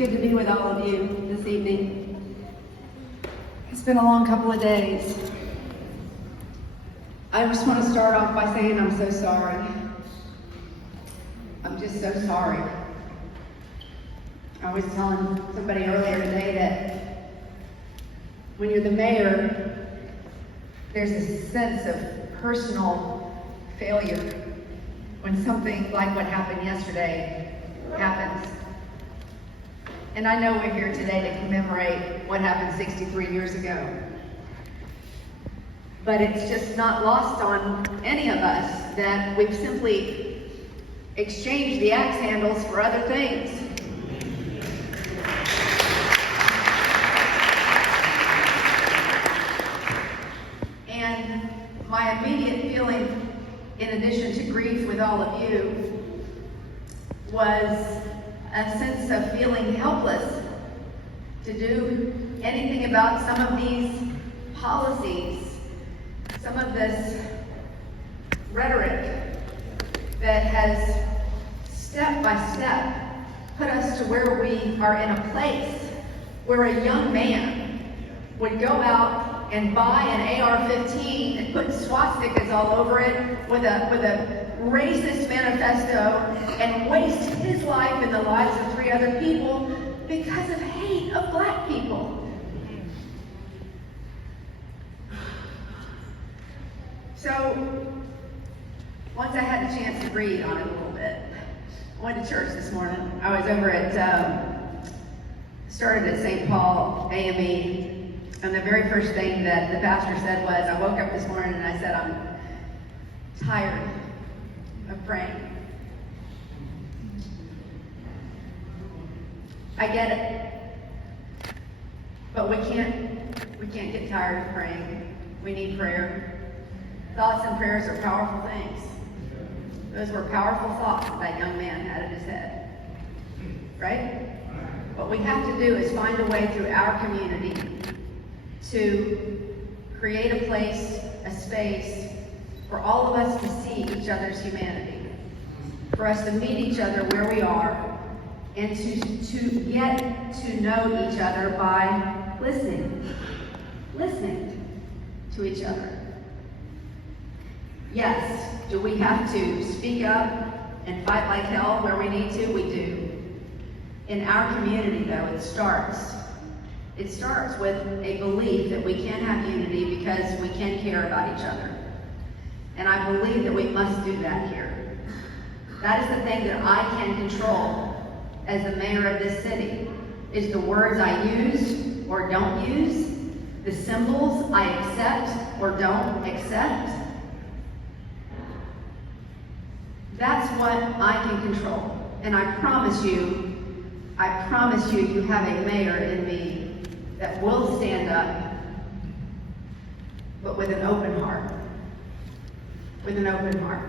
good to be with all of you this evening. It's been a long couple of days. I just want to start off by saying I'm so sorry. I'm just so sorry. I was telling somebody earlier today that when you're the mayor, there's a sense of personal failure when something like what happened yesterday happens. And I know we're here today to commemorate what happened 63 years ago. But it's just not lost on any of us that we've simply exchanged the axe handles for other things. And my immediate feeling, in addition to grief with all of you, was a sense of feeling helpless to do anything about some of these policies, some of this rhetoric that has step by step put us to where we are in a place where a young man would go out and buy an AR-15 and put swastikas all over it with a racist manifesto and waste his life and the lives of 3 other people because of hate of black people. So, once I had a chance to breathe on it a little bit, I went to church this morning. I was over at, started at St. Paul AME, and the very first thing that the pastor said was, I woke up this morning and I said, I'm tired of praying. I get it, but we can't get tired of praying. We need prayer. Thoughts and prayers are powerful things. Those were powerful thoughts that young man had in his head, right? What we have to do is find a way through our community to create a place, a space, for all of us to see each other's humanity, for us to meet each other where we are, and to get to know each other by listening to each other. Yes, do we have to speak up and fight like hell where we need to? We do. In our community, though, it starts with a belief that we can have unity because we can care about each other. And I believe that we must do that here. That is the thing that I can control as the mayor of this city, is the words I use or don't use, the symbols I accept or don't accept. That's what I can control. And I promise you, you have a mayor in me that will stand up, but with an open heart. With an open heart.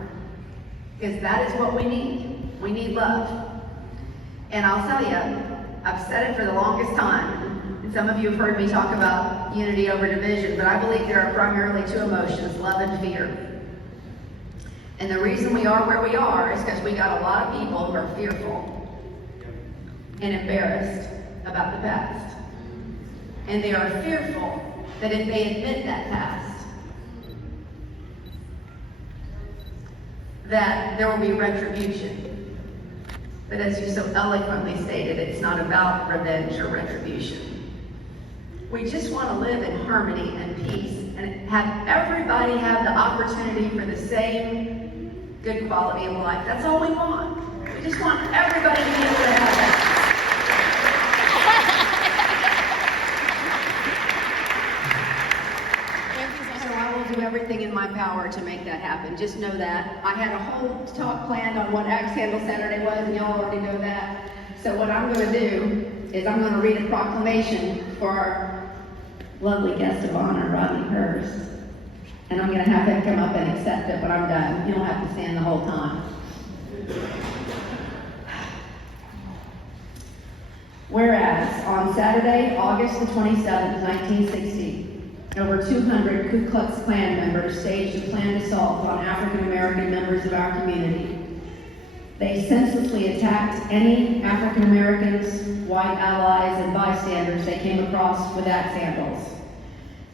Because that is what we need. We need love. And I'll tell you, I've said it for the longest time, and some of you have heard me talk about unity over division, but I believe there are primarily 2 emotions, love and fear. And the reason we are where we are is because we got a lot of people who are fearful and embarrassed about the past. And they are fearful that if they admit that past, that there will be retribution. But as you so eloquently stated, it's not about revenge or retribution. We just want to live in harmony and peace and have everybody have the opportunity for the same good quality of life. That's all we want. We just want everybody to be able to have that. So I will do everything in my power to make that happen. Just know that. I had a whole talk planned on what Axe Handle Saturday was, and y'all already know that. So what I'm going to do is I'm going to read a proclamation for our lovely guest of honor, Rodney Hurst. And I'm going to have him come up and accept it when I'm done. You don't have to stand the whole time. Whereas, on Saturday, August the 27th, 1960, over 200 Ku Klux Klan members staged a planned assault on African American members of our community. They senselessly attacked any African Americans, white allies, and bystanders they came across with axe handles.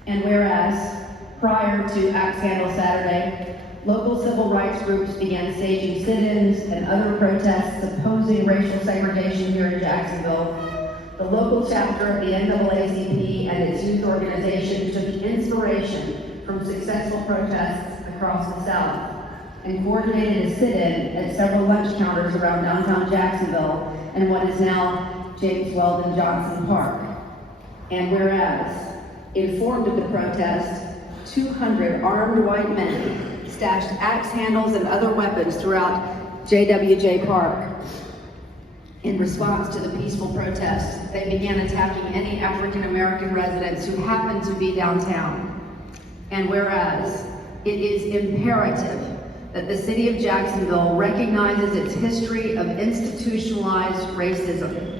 And whereas, prior to Axe Handle Saturday, local civil rights groups began staging sit-ins and other protests opposing racial segregation here in Jacksonville, the local chapter of the NAACP and its youth organization took inspiration from successful protests across the South and coordinated a sit-in at several lunch counters around downtown Jacksonville and what is now James Weldon Johnson Park. And whereas, informed of the protest, 200 armed white men stashed axe handles and other weapons throughout JWJ Park. In response to the peaceful protests, they began attacking any African American residents who happened to be downtown. And whereas, it is imperative that the city of Jacksonville recognizes its history of institutionalized racism.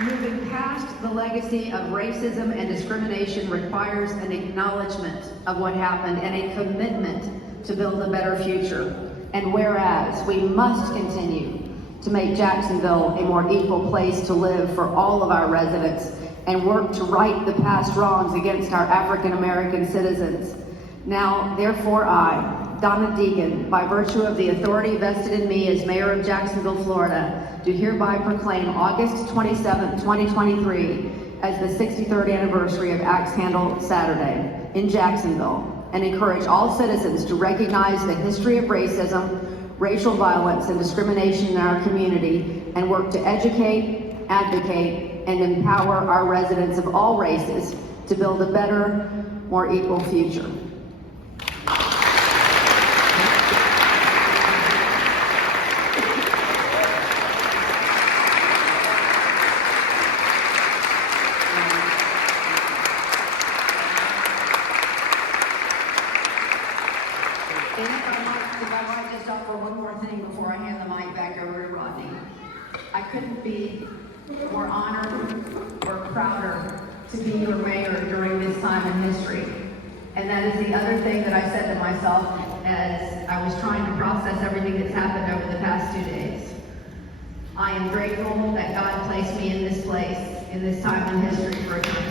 Moving past the legacy of racism and discrimination requires an acknowledgement of what happened and a commitment to build a better future. And whereas we must continue to make Jacksonville a more equal place to live for all of our residents and work to right the past wrongs against our African American citizens. Now, therefore, I, Donna Deegan, by virtue of the authority vested in me as Mayor of Jacksonville, Florida, do hereby proclaim August 27, 2023 as the 63rd anniversary of Axe Handle Saturday in Jacksonville, and encourage all citizens to recognize the history of racism, racial violence, and discrimination in our community, and work to educate, advocate, and empower our residents of all races to build a better, more equal future. And if I might just offer one more thing before I hand the mic back over to Rodney. I couldn't be more honored or prouder to be your mayor during this time in history. And that is the other thing that I said to myself as I was trying to process everything that's happened over the past 2 days. I am grateful that God placed me in this place, in this time in history for a time